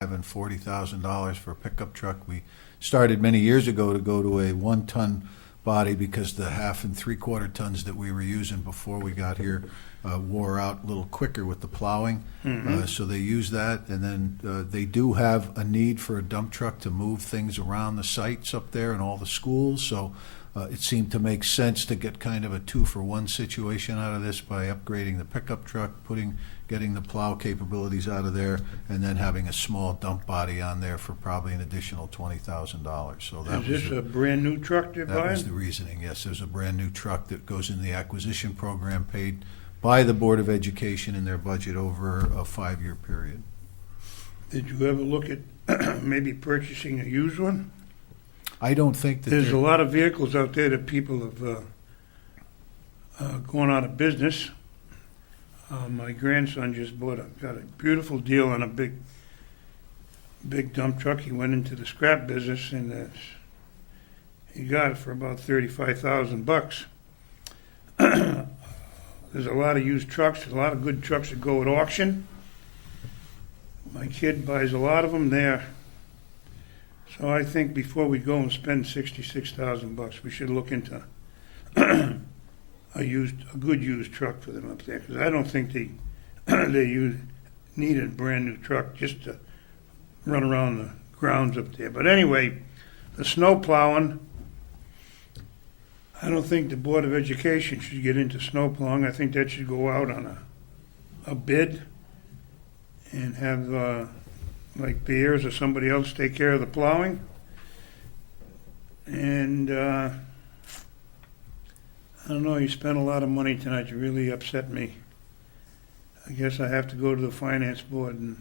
and $40,000 for a pickup truck. We started many years ago to go to a 1-ton body because the 1/2 and 3/4 tons that we were using before we got here wore out a little quicker with the plowing. So they use that, and then they do have a need for a dump truck to move things around the sites up there and all the schools. So it seemed to make sense to get kind of a 2-for-1 situation out of this by upgrading the pickup truck, getting the plow capabilities out of there, and then having a small dump body on there for probably an additional $20,000. So that Is this a brand new truck they're that was the buying? reasoning. Yes, there's a brand new truck that goes in the acquisition program paid by the Board of Education in their budget over a 5-year period. Did you ever look at maybe purchasing a used one? I don't think that There's a they're- lot of vehicles out there that people have gone out of business. My grandson just got a beautiful deal on a big dump truck. He went into the scrap business and he got it for about $35,000. There's a lot of used trucks, a lot of good trucks that go at auction. My kid buys a lot of them there. So I think before we go and spend $66,000, we should look into a good used truck for them up there, because I don't think they need a brand new truck just to run around the grounds up there. But anyway, the snow plowing, I don't think the Board of Education should get into snow plowing. I think that should go out on a bid and have like Beers or somebody else take care of the plowing. And I don't know, you spent a lot of money tonight. You really upset me. I guess I have to go to the finance board and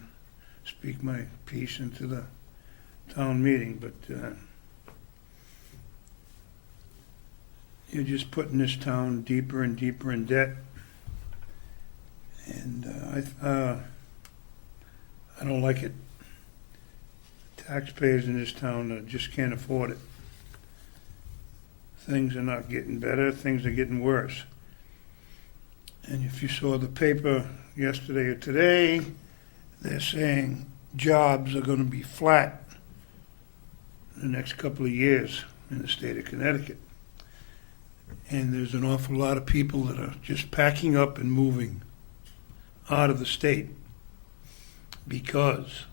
speak my piece into the town meeting, but you're just putting this town deeper and deeper in debt. And I don't like it. Taxpayers in this town just can't afford it. Things are not getting better, things are getting worse. And if you saw the paper yesterday or today, they're saying jobs are going to be flat in the next couple of years in the state of Connecticut. And there's an awful lot of people that are just packing up and moving out of the state because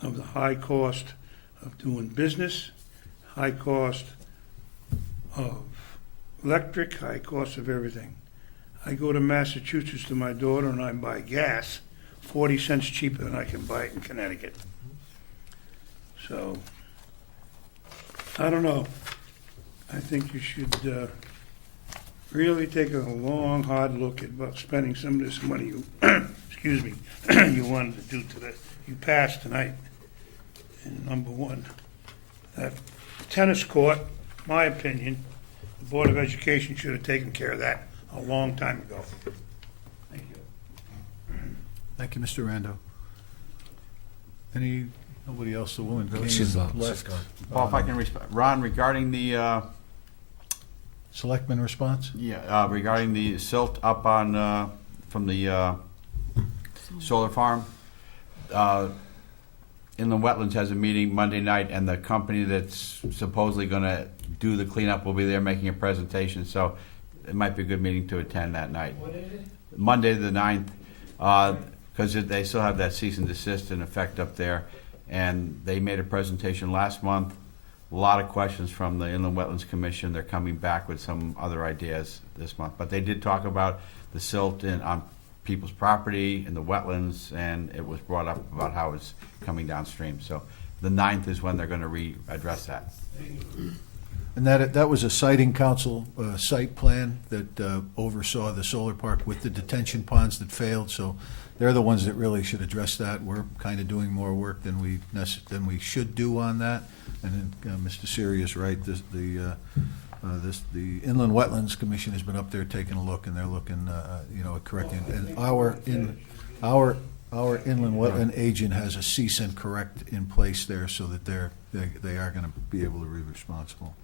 of the high cost of doing business, high cost of electric, high cost of everything. I go to Massachusetts to my daughter and I buy gas 40 cents cheaper than I can buy it in Connecticut. So, I don't know. I think you should really take a long, hard look at about spending some of this money you, excuse me, you wanted to do to you passed tonight. And number one, that tennis court, my opinion, the Board of Education should have taken care of that a long time ago. Thank you. Thank you, Mr. Rando. Nobody else, the woman came She's and gone. left. Paul, if I can respond, Ron, regarding the Selectman response? regarding the silt up on from the solar farm, Inland Wetlands has a meeting Monday night, and the company that's supposedly going to do the cleanup will be there making a presentation. So it might be a good meeting to attend that night. What is it? Monday the 9th, because they still have that cease and desist in effect up there. And they made a presentation last month. A lot of questions from the Inland Wetlands Commission. They're coming back with some other ideas this month. But they did talk about the silt on people's property in the wetlands, and it was brought up about how it's coming downstream. So the 9th is when they're going to readdress that. And that was a siting council site plan that oversaw the solar park with the detention ponds that failed. So they're the ones that really should address that. We're kind of doing more work than we should do on that. And then Mr. Siri is right. The Inland Wetlands Commission has been up there taking a look, and they're looking, at correcting. And our inland wetland agent has a cease and correct in place there, so that they are going to be able to be responsible.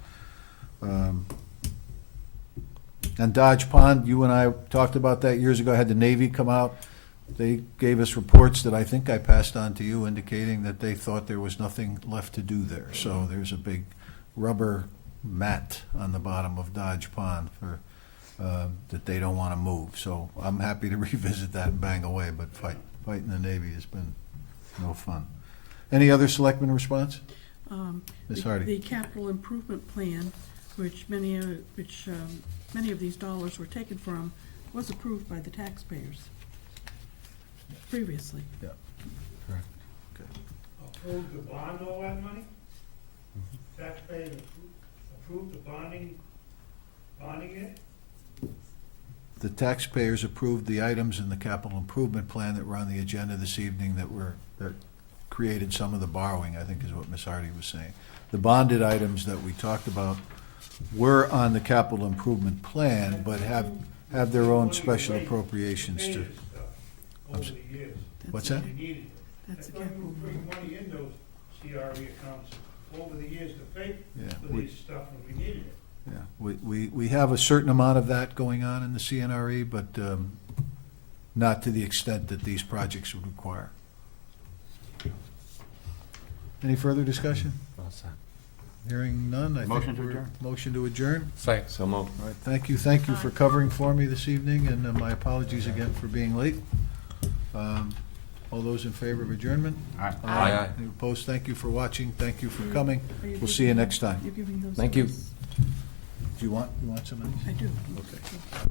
And Dodge Pond, you and I talked about that years ago. I had the Navy come out They gave us reports that I think I passed on to you indicating that they thought there was nothing left to do there. So there's a big rubber mat on the bottom of Dodge Pond for, that they don't want to move. So I'm happy to revisit that and bang away, but fighting the Navy has been no fun. Any other selectmen response? Ms. Hardy? The capital improvement plan, which many of these dollars were taken from, was approved by the taxpayers previously. Yeah. Correct. Okay. Approved the bond, all that money? Taxpayers approved the bonding it? The taxpayers approved the items in the capital improvement plan that were on the agenda this evening that created some of the borrowing, I think is what Ms. Hardy was saying. The bonded items that we talked about were on the capital improvement plan, but have their own special appropriations to. Paid stuff over the years. What's that? They needed it. That's the I thought you capital. were putting money in those CRE accounts over the years to pay Yeah, for these stuff when we needed it. Yeah, we have a certain amount of that going on in the CNRE, but not to the extent that these projects would require. Any further discussion? Hearing none, I think Motion to we're. adjourn. Motion to adjourn? Second. So moved. All right, thank you for covering for me this evening, and my apologies again for being late. All those in favor of adjournment? All right. Aye. Any opposed? Thank you for watching, thank you for coming. Are you We'll see you giving- next time. You're giving those. Thank to you. us? Do you want some of these? I do. Okay.